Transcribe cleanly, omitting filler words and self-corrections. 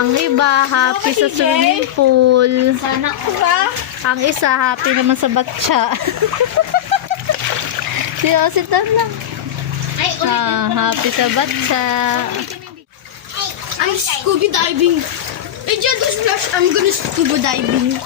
Ang iba, happy sa swimming pool. Ang isa, happy naman sa batya. Sit down lang. Happy sa batya. I'm scuba diving. I just splash. I'm gonna scuba diving.